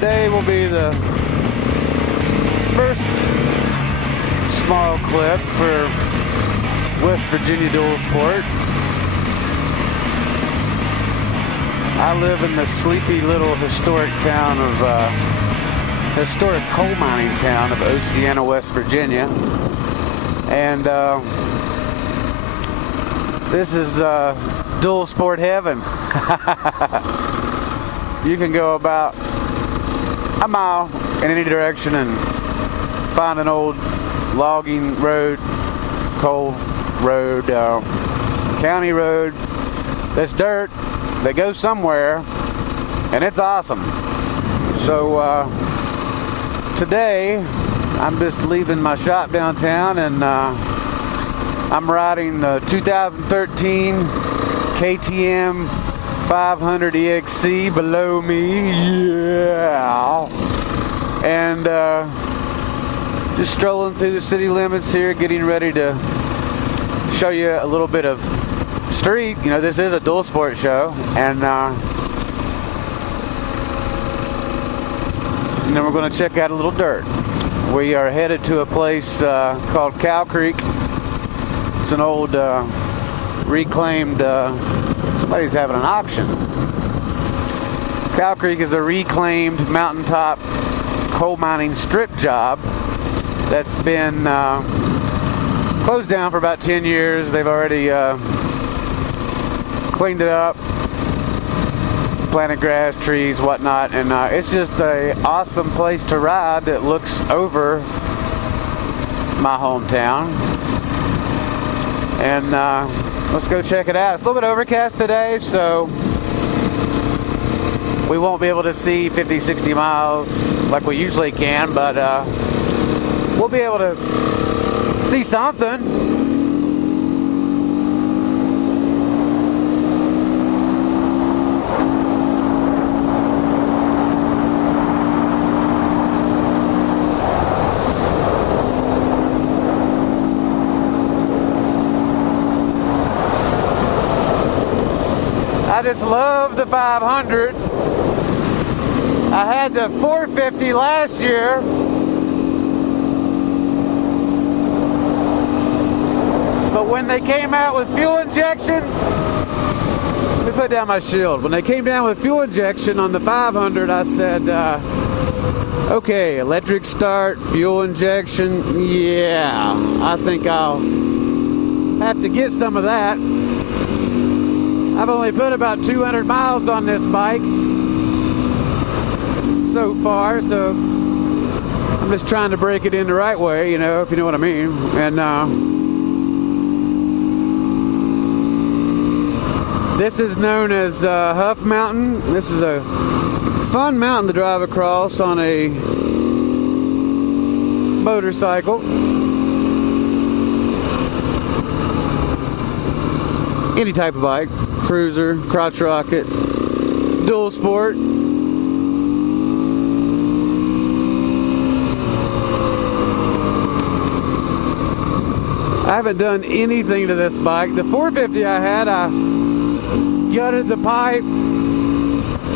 Today will be the first small clip for West Virginia Dual Sport. I live in the sleepy little historic town of, historic coal mining town of Oceana, West Virginia. And this is dual sport heaven. You can go about a mile in any direction and find an old logging road, coal road, county road that's dirt that goes somewhere, and it's awesome. So today I'm just leaving my shop downtown, and I'm riding the 2013 KTM 500 EXC below me, yeah, and just strolling through the city limits here, getting ready to show you a little bit of street. You know, this is a dual sport show, and then we're going to check out a little dirt. We are headed to a place called Cow Creek. It's an old reclaimed, somebody's having an auction. Cow Creek is a reclaimed mountaintop coal mining strip job that's been closed down for about 10 years. They've already cleaned it up, planted grass, trees, whatnot, and it's just an awesome place to ride that looks over my hometown. And let's go check it out. It's a little bit overcast today, so we won't be able to see 50, 60 miles like we usually can, but we'll be able to see something. I just love the 500. I had the 450 last year. But when they came out with fuel injection, let me put down my shield. When they came down with fuel injection on the 500, I said, okay, electric start, fuel injection, yeah, I think I'll have to get some of that. I've only put about 200 miles on this bike so far, so I'm just trying to break it in the right way, you know, if you know what I mean. And this is known as Huff Mountain. This is a fun mountain to drive across on a motorcycle. Any type of bike. Cruiser, crotch rocket, dual sport. I haven't done anything to this bike. The 450 I had, I gutted the pipe,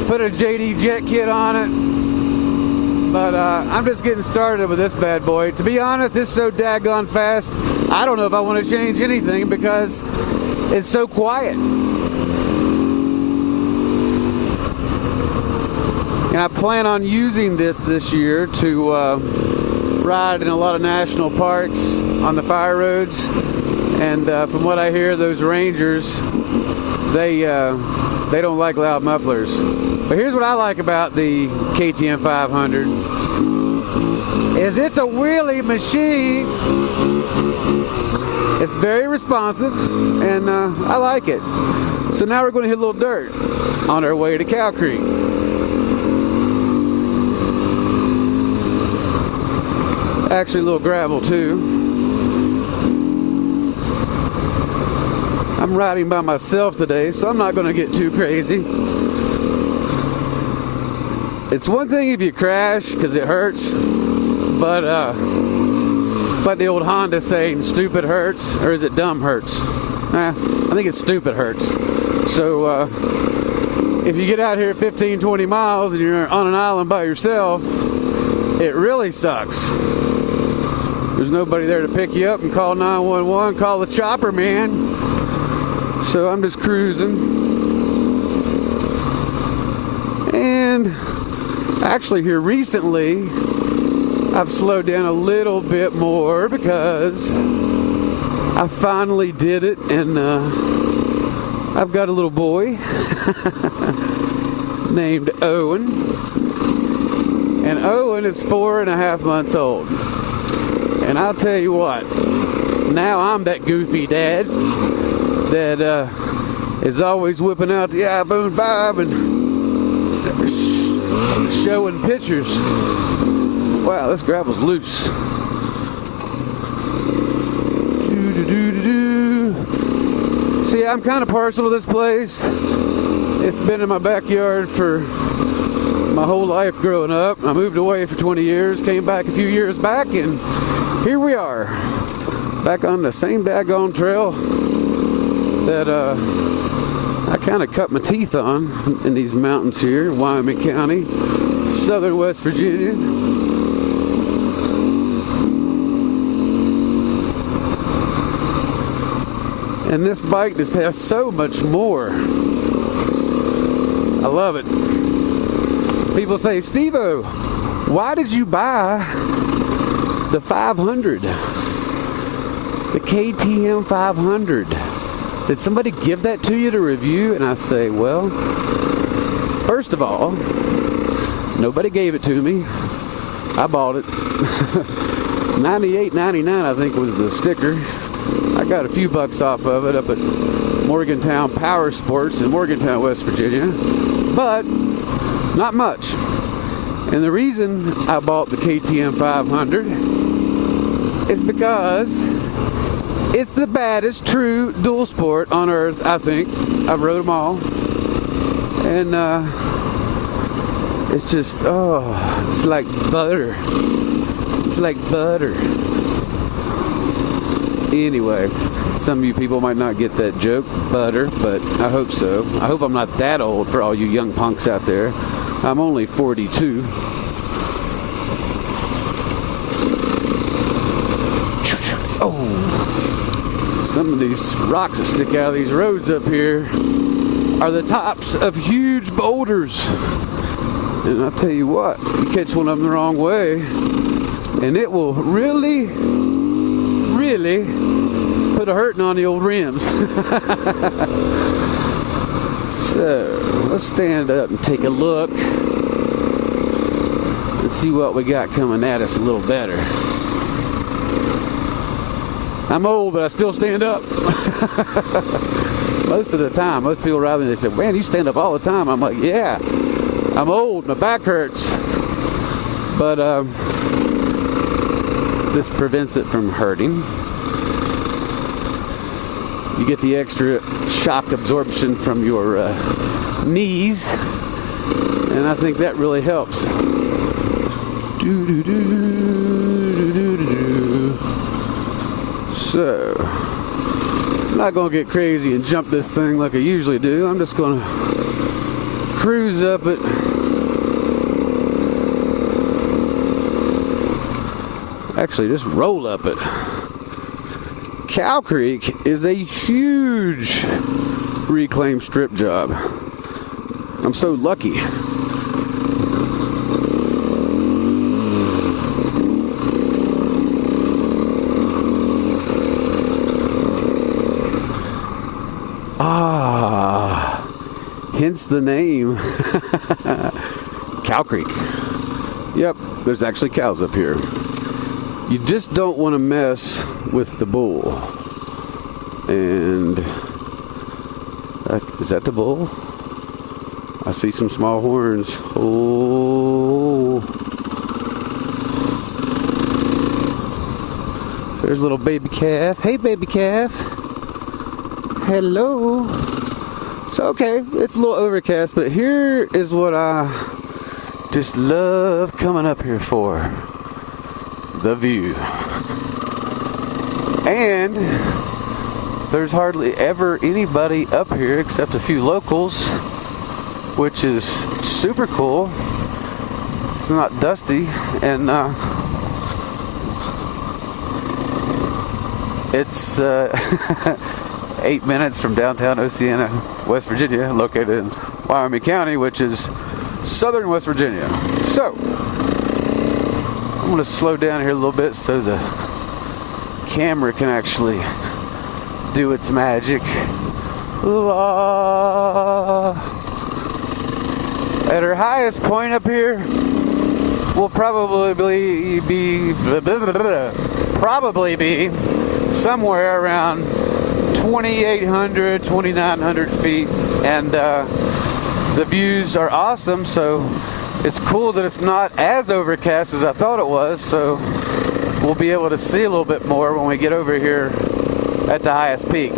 put a JD jet kit on it, but I'm just getting started with this bad boy. To be honest, it's so daggone fast, I don't know if I want to change anything because it's so quiet. And I plan on using this year to ride in a lot of national parks on the fire roads. And from what I hear, those Rangers, they don't like loud mufflers. But here's what I like about the KTM 500 is it's a wheelie machine. It's very responsive, and I like it. So now we're going to hit a little dirt on our way to Cow Creek. Actually, a little gravel too. I'm riding by myself today, so I'm not going to get too crazy. It's one thing if you crash because it hurts, but it's like the old Honda saying, stupid hurts, or is it dumb hurts? I think it's stupid hurts. So if you get out here at 15, 20 miles and you're on an island by yourself, it really sucks. There's nobody there to pick you up and call 911, call the chopper, man. So I'm just cruising. And actually here recently, I've slowed down a little bit more because I finally did it, and I've got a little boy named Owen, and Owen is 4.5 months old. And I'll tell you what, now I'm that goofy dad that is always whipping out the iPhone 5 and showing pictures. Wow, this gravel's loose. See, I'm kind of partial to this place. It's been in my backyard for my whole life growing up. I moved away for 20 years, came back a few years back, and here we are. Back on the same daggone trail that I kind of cut my teeth on in these mountains here in Wyoming County, southern West Virginia. And this bike just has so much more. I love it. People say, Steve-O, why did you buy the 500? The KTM 500? Did somebody give that to you to review? And I say, well, first of all, nobody gave it to me. I bought it. $98.99 I think was the sticker. I got a few bucks off of it up at Morgantown Power Sports in Morgantown, West Virginia, but not much. And the reason I bought the KTM 500 is because it's the baddest true dual sport on earth, I think. I've rode them all. And it's just, oh, it's like butter. It's like butter. Anyway, some of you people might not get that joke, butter, but I hope so. I hope I'm not that old for all you young punks out there. I'm only 42. Oh, some of these rocks that stick out of these roads up here are the tops of huge boulders. And I'll tell you what, you catch one of them the wrong way, and it will really put a hurting on the old rims. So let's stand up and take a look and see what we got coming at us a little better. I'm old, but I still stand up. Most of the time. Most people rather they say, man, you stand up all the time. I'm like, yeah, I'm old, my back hurts, but this prevents it from hurting. You get the extra shock absorption from your knees, and I think that really helps. So, I'm not going to get crazy and jump this thing like I usually do. I'm just going to cruise up it. Actually, just roll up it. Cow Creek is a huge reclaimed strip job. I'm so lucky. Hence the name. Cow Creek. Yep, there's actually cows up here. You just don't want to mess with the bull. And is that the bull? I see some small horns. Oh, there's a little baby calf. Hey, baby calf. Hello. So, okay, it's a little overcast, but here is what I just love coming up here for. The view. And there's hardly ever anybody up here except a few locals which is super cool. It's not dusty, and it's 8 minutes from downtown Oceana, West Virginia, located in Wyoming County, which is southern West Virginia. So I'm going to slow down here a little bit so the camera can actually do its magic. At our highest point up here, will probably be somewhere around 2,800, 2,900 feet, and the views are awesome. So it's cool that it's not as overcast as I thought it was. So we'll be able to see a little bit more when we get over here at the highest peak.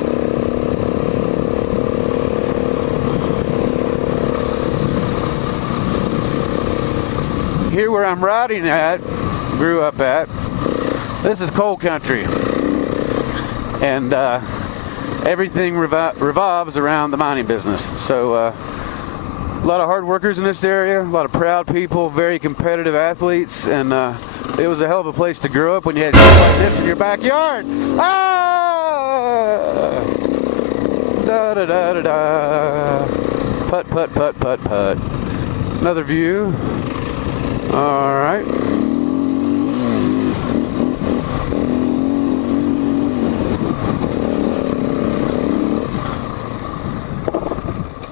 Here where I'm riding at, grew up at, this is coal country, and everything revolves around the mining business. So a lot of hard workers in this area, a lot of proud people, very competitive athletes, and it was a hell of a place to grow up when you had shit like this in your backyard. Ah! Da da da da da. Putt putt putt putt putt. Another view. All right.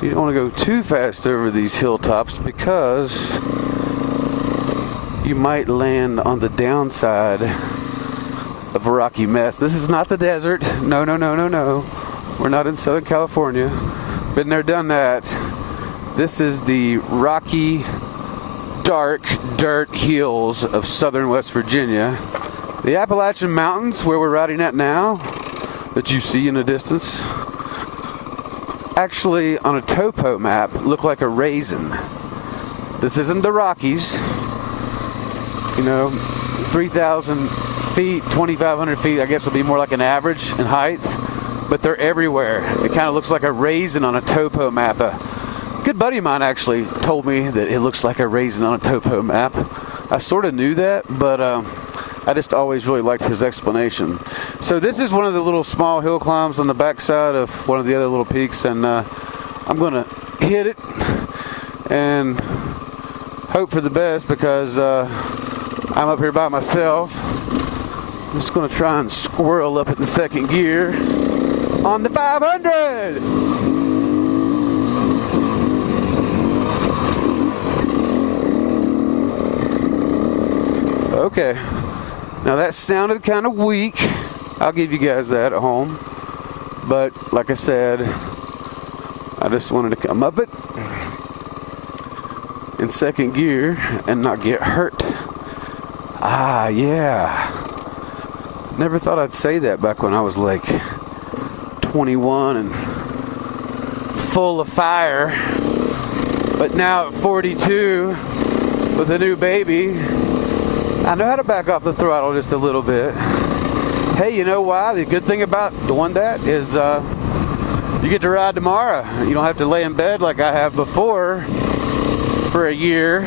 You don't want to go too fast over these hilltops because you might land on the downside of a rocky mess. This is not the desert. No, no, no, no, no. We're not in Southern California. Been there, done that. This is the rocky, dark dirt hills of southern West Virginia. The Appalachian Mountains, where we're riding at now, that you see in the distance, actually on a topo map look like a raisin. This isn't the Rockies. You know, 3,000 feet, 2,500 feet, I guess would be more like an average in height, but they're everywhere. It kind of looks like a raisin on a topo map. A good buddy of mine actually told me that it looks like a raisin on a topo map. I sort of knew that, but I just always really liked his explanation. So this is one of the little small hill climbs on the backside of one of the other little peaks, and I'm gonna hit it and hope for the best because I'm up here by myself. I'm just gonna try and squirrel up at the second gear on the 500. Okay, now that sounded kind of weak. I'll give you guys that at home. But like I said, I just wanted to come up it in second gear and not get hurt. Ah, yeah. Never thought I'd say that back when I was like 21 and full of fire. But now at 42 with a new baby, I know how to back off the throttle just a little bit. Hey, you know why? The good thing about doing that is you get to ride tomorrow. You don't have to lay in bed like I have before for a year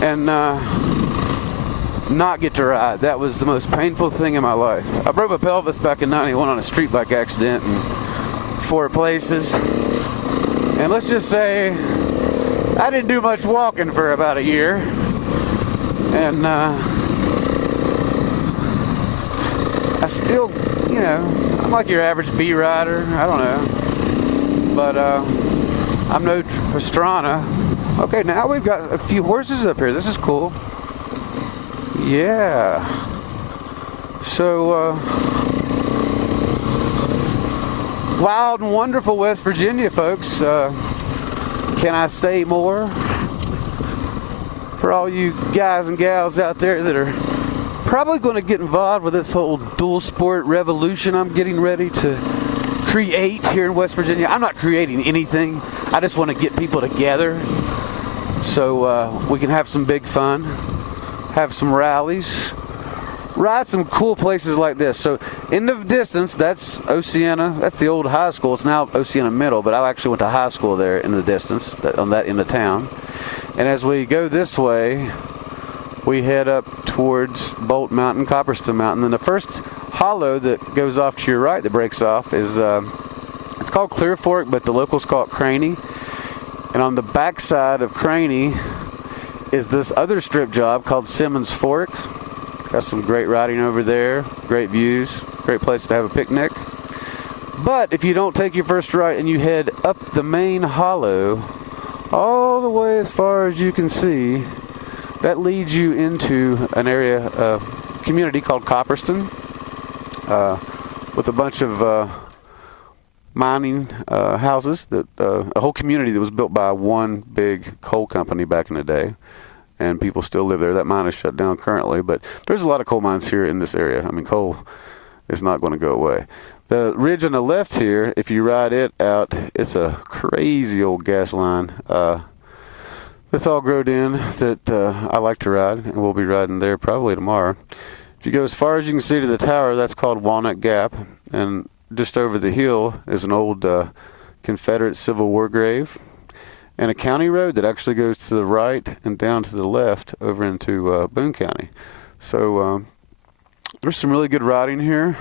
and not get to ride. That was the most painful thing in my life. I broke my pelvis back in '91 on a street bike accident in 4 places. And let's just say I didn't do much walking for about a year. And I still, you know, I'm like your average bee rider. I don't know. But I'm no Pastrana. Okay, now we've got a few horses up here. This is cool. Yeah. So, wild and wonderful West Virginia, folks. Can I say more? For all you guys and gals out there that are probably going to get involved with this whole dual sport revolution I'm getting ready to create here in West Virginia. I'm not creating anything. I just want to get people together so we can have some big fun, have some rallies, ride some cool places like this. So in the distance, that's Oceana. That's the old high school. It's now Oceana Middle, but I actually went to high school there in the distance, on that end of town. And as we go this way, we head up towards Bolt Mountain, Copperston Mountain. And the first hollow that goes off to your right, that breaks off, is it's called Clear Fork, but the locals call it Craney. And on the backside of Craney is this other strip job called Simmons Fork. Got some great riding over there, great views, great place to have a picnic. But if you don't take your first right and you head up the main hollow, all the way as far as you can see, that leads you into an area, community called Copperston, with a bunch of mining houses, that a whole community that was built by one big coal company back in the day, and people still live there. That mine is shut down currently, but there's a lot of coal mines here in this area. I mean, coal is not going to go away. The ridge on the left here, if you ride it out, it's a crazy old gas line that's all growed in that I like to ride, and we'll be riding there probably tomorrow. If you go as far as you can see to the tower, that's called Walnut Gap, and just over the hill is an old Confederate Civil War grave, and a county road that actually goes to the right and down to the left over into Boone County. So there's some really good riding here,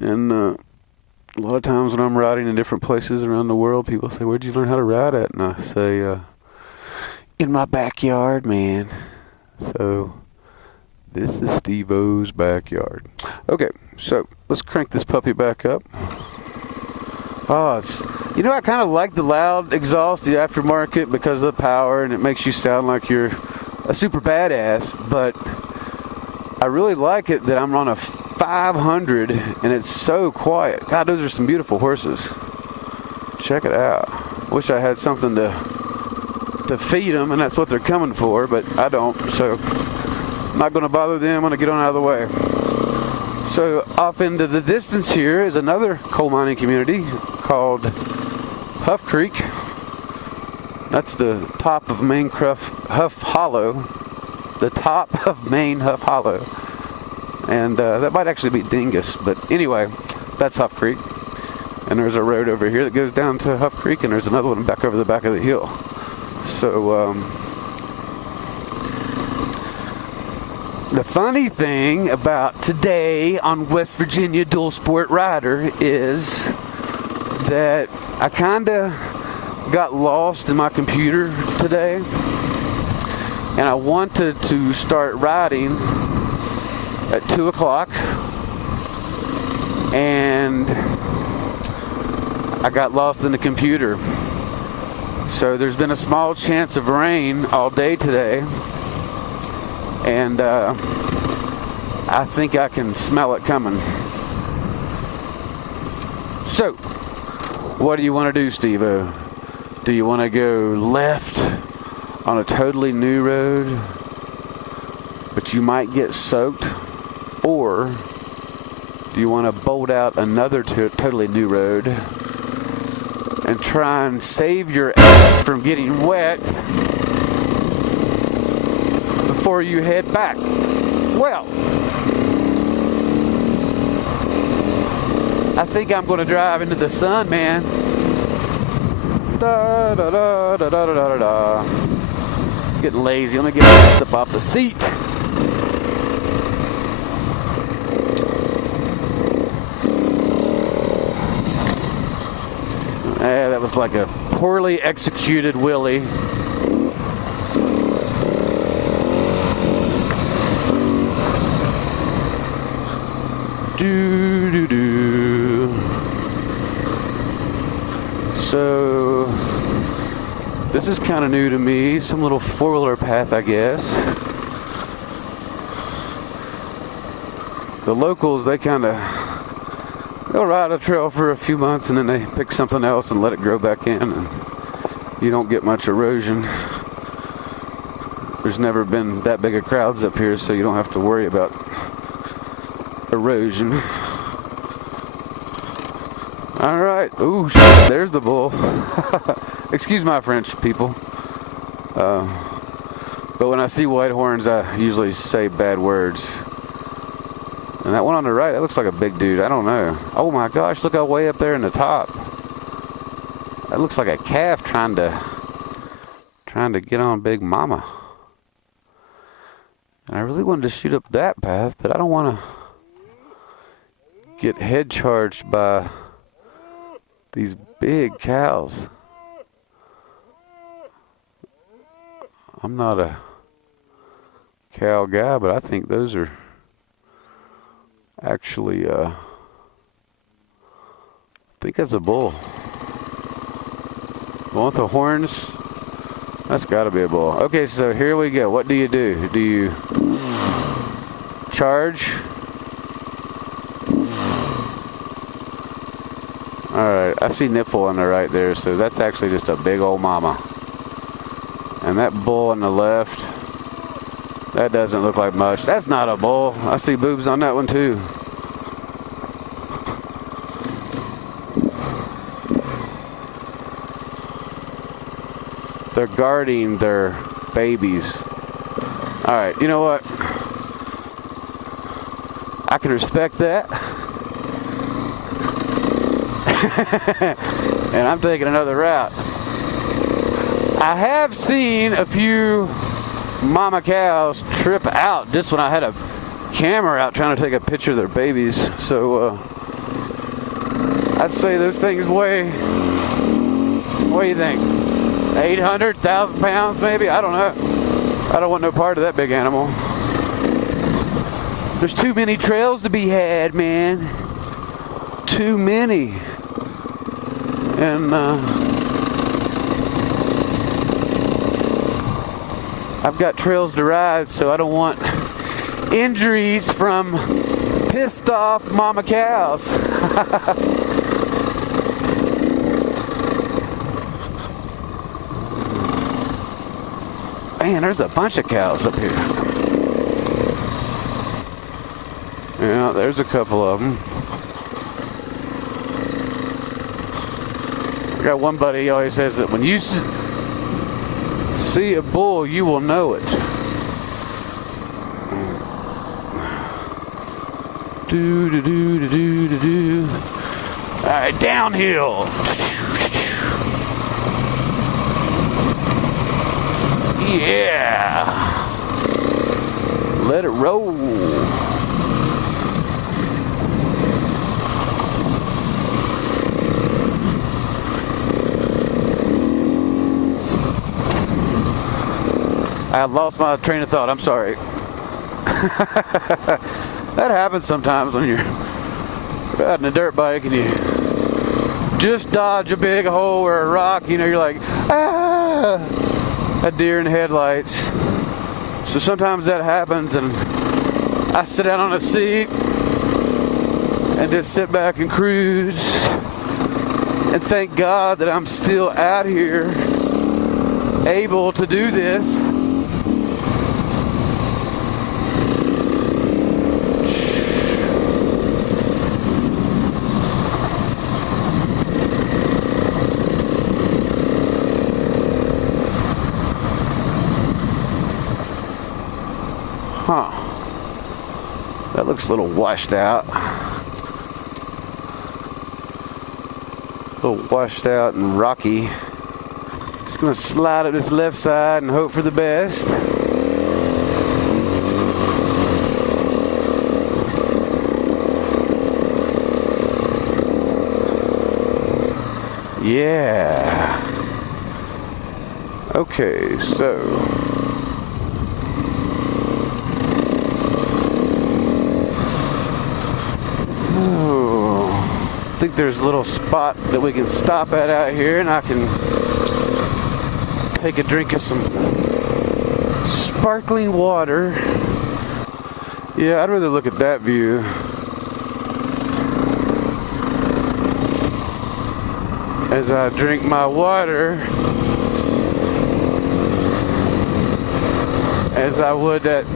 and a lot of times when I'm riding in different places around the world, people say, "Where'd you learn how to ride at?" And I say, in my backyard, man. So this is Steve-O's backyard. Okay, so let's crank this puppy back up. Oh, you know, I kind of like the loud exhaust, the aftermarket, because of the power, and it makes you sound like you're a super badass, but I really like it that I'm on a 500 and it's so quiet. God, those are some beautiful horses. Check it out. Wish I had something to feed them, and that's what they're coming for, but I don't, so I'm not going to bother them. I'm going to get on out of the way. So off into the distance here is another coal mining community called Huff Creek. That's the top of Main Huff Hollow. The top of Main Huff Hollow. And that might actually be Dingus, but anyway, that's Huff Creek. And there's a road over here that goes down to Huff Creek, and there's another one back over the back of the hill. So the funny thing about today on West Virginia Dual Sport Rider is that I kind of got lost in my computer today, and I wanted to start riding at 2 o'clock, and I got lost in the computer. So there's been a small chance of rain all day today, and I think I can smell it coming. So, what do you want to do, Steve-O? Do you want to go left on a totally new road, but you might get soaked? Or do you want to bolt out another totally new road and try and save your ass from getting wet before you head back? Well, I think I'm going to drive into the sun, man. Da da da da da da da da. Getting lazy. Let me get my ass up off the seat. That was like a poorly executed wheelie. Do do do. So this is kind of new to me. Some little four-wheeler path, I guess. The locals, they'll ride a trail for a few months and then they pick something else and let it grow back in, and you don't get much erosion. There's never been that big of crowds up here, so you don't have to worry about erosion. Alright, ooh, shit, there's the bull. Excuse my French, people. But when I see white horns, I usually say bad words. And that one on the right, that looks like a big dude. I don't know. Oh my gosh, look how way up there in the top. That looks like a calf trying to get on Big Mama. And I really wanted to shoot up that path, but I don't want to get head charged by these big cows. I'm not a cow guy, but I think those are actually, I think that's a bull. One with the horns, that's gotta be a bull. Okay, so here we go. What do you do? Do you charge? Alright, I see nipple on the right there, so that's actually just a big old mama. And that bull on the left, that doesn't look like much. That's not a bull. I see boobs on that one too. They're guarding their babies. Alright, you know what? I can respect that. And I'm taking another route. I have seen a few mama cows trip out just when I had a camera out trying to take a picture of their babies. So I'd say those things weigh, what do you think, 800, 1,000 pounds maybe? I don't know. I don't want no part of that big animal. There's too many trails to be had, man. Too many. And I've got trails to ride, so I don't want injuries from pissed off mama cows. Man, there's a bunch of cows up here. Yeah, there's a couple of them. I got one buddy, he always says that when you see a bull, you will know it. Do do do do do do do. All right, downhill. Yeah. Let it roll. I lost my train of thought. I'm sorry. That happens sometimes when you're riding a dirt bike and you just dodge a big hole or a rock. You know, you're like, ah, a deer in the headlights. So sometimes that happens, and I sit down on a seat and just sit back and cruise and thank God that I'm still out here able to do this. Huh. That looks a little washed out. A little washed out and rocky. Just gonna slide up this left side and hope for the best. Yeah. Okay, so I think there's a little spot that we can stop at out here, and I can take a drink of some sparkling water. Yeah, I'd rather look at that view. As I drink my water, as I would that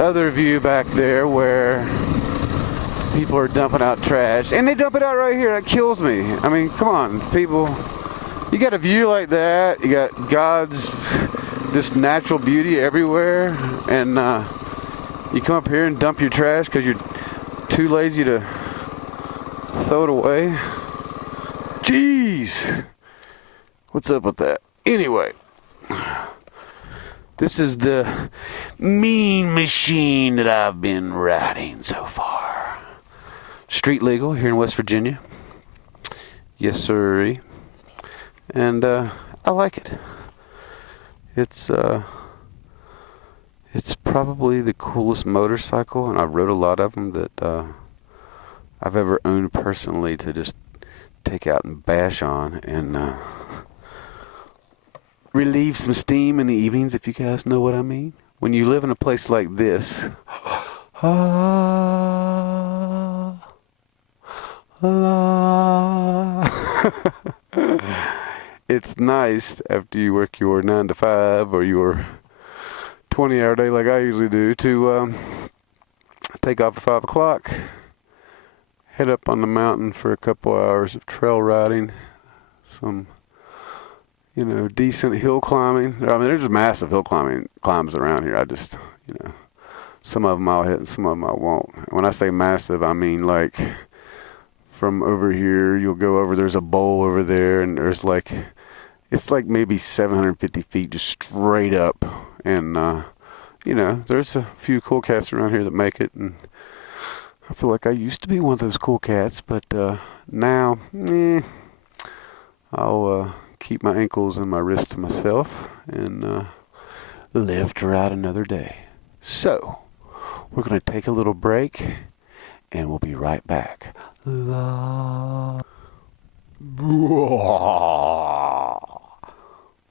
other view back there where people are dumping out trash, and they dump it out right here. That kills me. I mean, come on, people. You got a view like that. You got God's just natural beauty everywhere, and you come up here and dump your trash because you're too lazy to throw it away. Jeez! What's up with that? Anyway, this is the mean machine that I've been riding so far. Street legal here in West Virginia. Yes, sir. And I like it. It's probably the coolest motorcycle, and I've rode a lot of them that I've ever owned personally to just take out and bash on and relieve some steam in the evenings, if you guys know what I mean. When you live in a place like this, it's nice after you work your 9 to 5 or your 20-hour day like I usually do to take off at 5 o'clock, head up on the mountain for a couple hours of trail riding, some, you know, decent hill climbing. I mean, there's massive hill climbs around here. I just, you know, some of them I'll hit and some of them I won't. When I say massive, I mean like from over here, you'll go over, there's a bowl over there, and there's like, it's like maybe 750 feet just straight up. And, you know, there's a few cool cats around here that make it, and I feel like I used to be one of those cool cats, but now, I'll keep my ankles and my wrists to myself and live to ride another day. So, we're going to take a little break, and we'll be right back.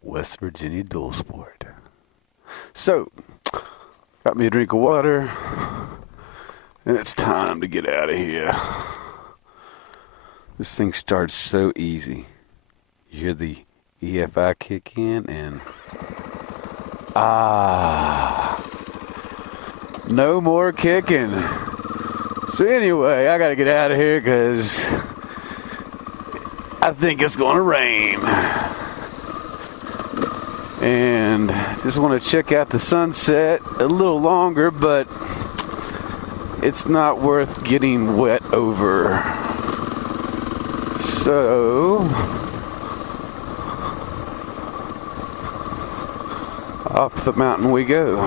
West Virginia Dual Sport. So, got me a drink of water, and it's time to get out of here. This thing starts so easy. You hear the EFI kick in, and no more kicking. So anyway, I gotta get out of here because I think it's gonna rain. And just want to check out the sunset a little longer, but it's not worth getting wet over. So off the mountain we go.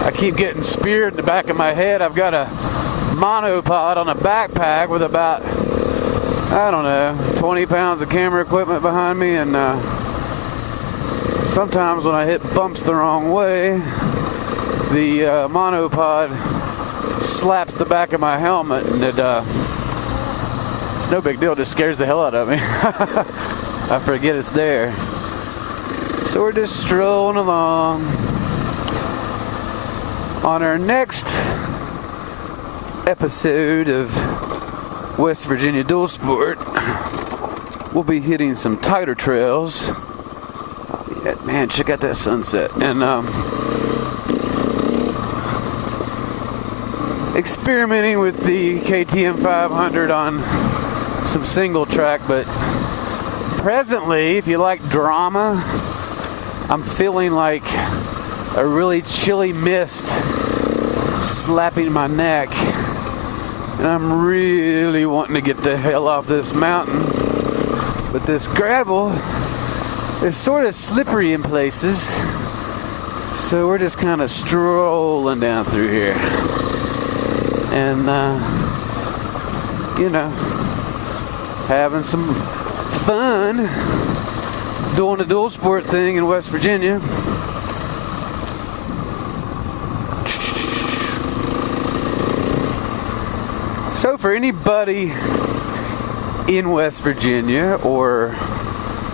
I keep getting speared in the back of my head. I've got a monopod on a backpack with about, I don't know, 20 pounds of camera equipment behind me, and sometimes when I hit bumps the wrong way, the monopod slaps the back of my helmet, and it's no big deal, it just scares the hell out of me. I forget it's there. So we're just strolling along. On our next episode of West Virginia Dual Sport, we'll be hitting some tighter trails. Yeah, man, check out that sunset. And experimenting with the KTM 500 on some single track, but presently, if you like drama, I'm feeling like a really chilly mist slapping my neck, and I'm really wanting to get the hell off this mountain, but this gravel is sort of slippery in places, so we're just kind of strolling down through here, and you know, having some fun doing the dual sport thing in West Virginia. So for anybody in West Virginia or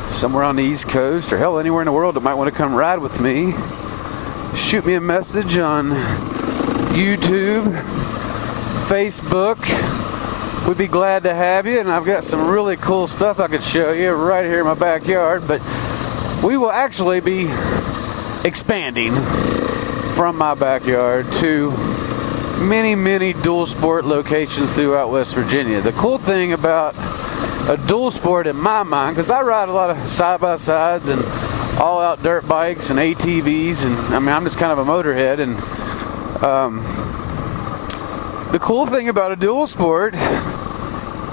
somewhere on the East Coast or hell anywhere in the world that might want to come ride with me, shoot me a message on YouTube, Facebook. We'd be glad to have you, and I've got some really cool stuff I could show you right here in my backyard, but we will actually be expanding from my backyard to many dual sport locations throughout West Virginia. The cool thing about a dual sport in my mind, because I ride a lot of side-by-sides and all-out dirt bikes and ATVs, and I mean, I'm just kind of a motorhead, and the cool thing about a dual sport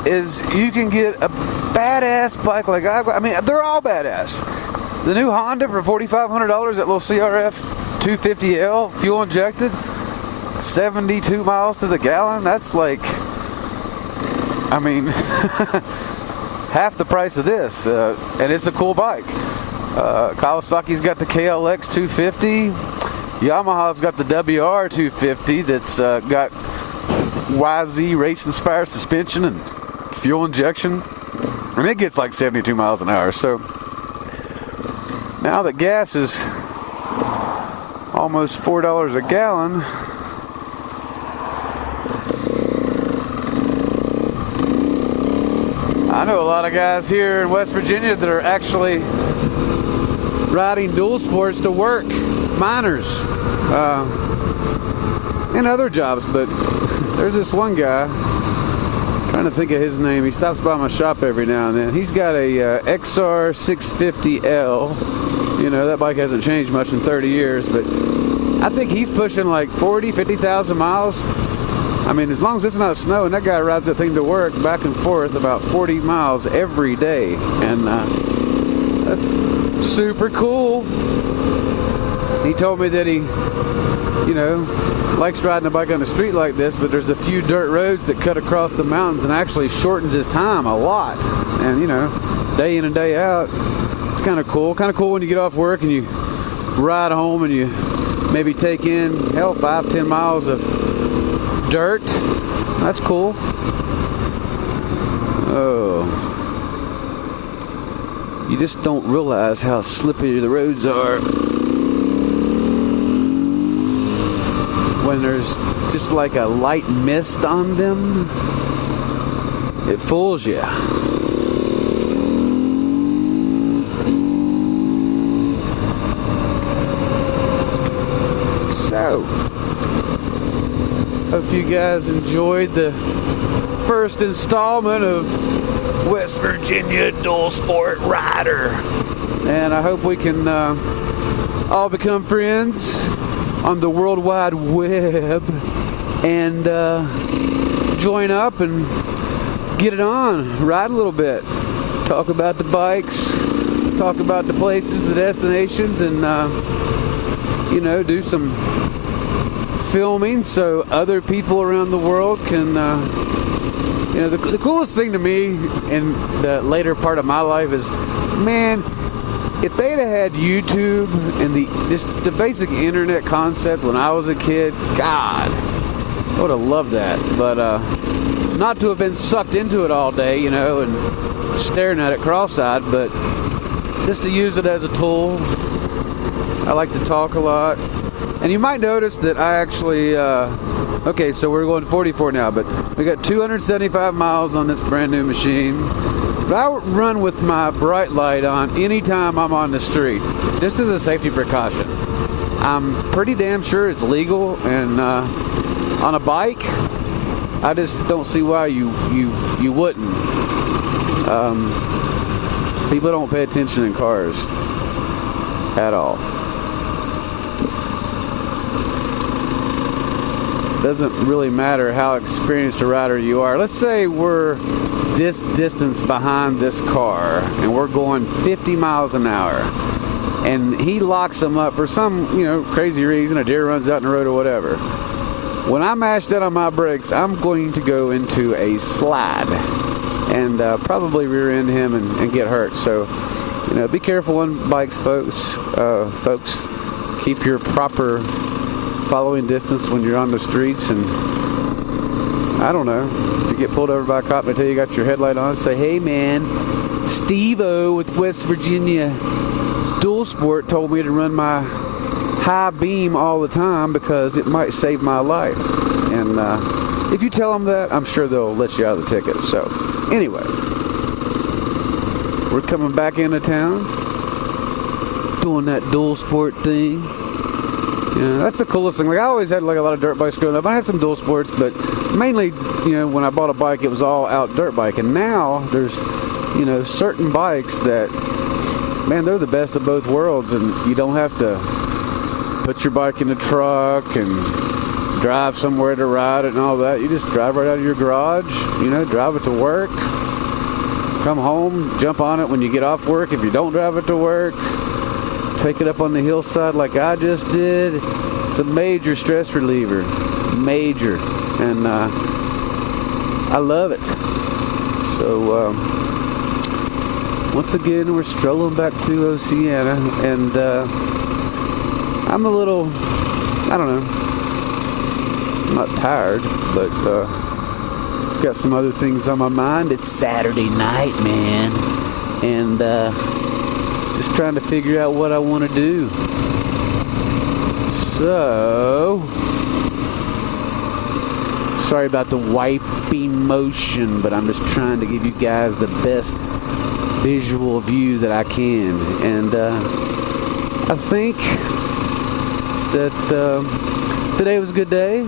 is you can get a badass bike like I mean, they're all badass. The new Honda for $4,500, that little CRF 250L, fuel injected, 72 miles to the gallon. That's like, I mean, half the price of this, and it's a cool bike. Kawasaki's got the KLX 250. Yamaha's got the WR 250 that's got YZ race-inspired suspension and fuel injection, and it gets like 72 miles an hour. So now that gas is almost $4 a gallon, I know a lot of guys here in West Virginia that are actually riding dual sports to work, miners, and other jobs. But there's this one guy, trying to think of his name, he stops by my shop every now and then. He's got a XR 650L. You know, that bike hasn't changed much in 30 years, but I think he's pushing like 50,000 miles. I mean, as long as it's not snowing, that guy rides that thing to work back and forth about 40 miles every day, and that's super cool. He told me that he, you know, likes riding a bike on the street like this, but there's a few dirt roads that cut across the mountains and actually shortens his time a lot. And, you know, day in and day out, it's kind of cool. Kind of cool when you get off work and you ride home and you maybe take in, hell, 5-10 miles of dirt. That's cool. Oh, you just don't realize how slippery the roads are when there's just like a light mist on them. It fools you. So, hope you guys enjoyed the first installment of West Virginia Dual Sport Rider, and I hope we can all become friends on the World Wide Web and join up and get it on, ride a little bit, talk about the bikes, talk about the places, the destinations, and you know, do some filming so other people around the world can you know, the coolest thing to me in the later part of my life is, man, if they'd have had YouTube and just the basic internet concept when I was a kid, God, I would have loved that. But not to have been sucked into it all day, you know, and staring at it cross-eyed, but just to use it as a tool. I like to talk a lot. And you might notice that I actually, okay, so we're going 44 now, but we got 275 miles on this brand new machine. But I run with my bright light on anytime I'm on the street, just as a safety precaution. I'm pretty damn sure it's legal, and on a bike, I just don't see why you wouldn't. People don't pay attention in cars at all. Doesn't really matter how experienced a rider you are. Let's say we're this distance behind this car and we're going 50 miles an hour, and he locks them up for some, you know, crazy reason. A deer runs out in the road or whatever. When I mash down on my brakes, I'm going to go into a slide and probably rear end him and get hurt. So, you know, be careful on bikes, folks. Keep your proper following distance when you're on the streets. And I don't know, if you get pulled over by a cop and they tell you got your headlight on, say, hey man, Steve-O with West Virginia Dual Sport told me to run my high beam all the time because it might save my life. And if you tell them that, I'm sure they'll let you out of the ticket. So anyway, we're coming back into town, doing that dual sport thing. You know, that's the coolest thing. Like I always had like a lot of dirt bikes growing up. I had some dual sports, but mainly, you know, when I bought a bike, it was all out dirt bike. And now there's, you know, certain bikes that, man, they're the best of both worlds, and you don't have to put your bike in the truck and drive somewhere to ride it and all that. You just drive right out of your garage, you know, drive it to work, come home, jump on it when you get off work. If you don't drive it to work, take it up on the hillside like I just did. It's a major stress reliever, major, and I love it. So once again, we're strolling back through Oceana, and I'm a little, I don't know, I'm not tired, but I've got some other things on my mind. It's Saturday night, man, and just trying to figure out what I want to do. So, sorry about the wiping motion, but I'm just trying to give you guys the best visual view that I can. And I think that today was a good day.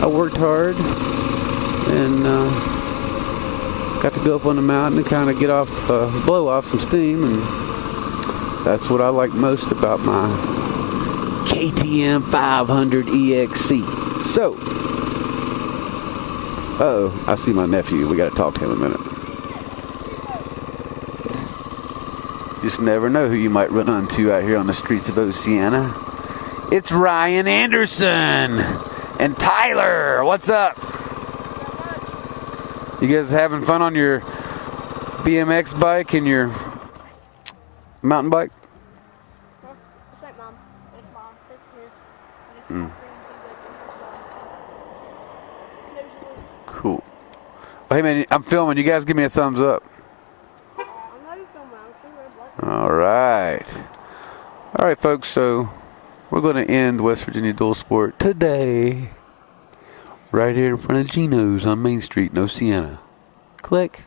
I worked hard and got to go up on the mountain and kind of get off, blow off some steam, and that's what I like most about my KTM 500 EXC. So, uh-oh, I see my nephew. We got to talk to him a minute. Just never know who you might run into out here on the streets of Oceana. It's Ryan Anderson and Tyler. What's up? You guys having fun on your BMX bike and your mountain bike? Huh? That's right, Mom. That's Mom. That's his. Cool. Well, hey, man, I'm filming. You guys give me a thumbs up. I'm not even filming. I'm filming. All right. All right, folks. So we're going to end West Virginia Dual Sport today right here in front of Gino's on Main Street in Oceana. Click.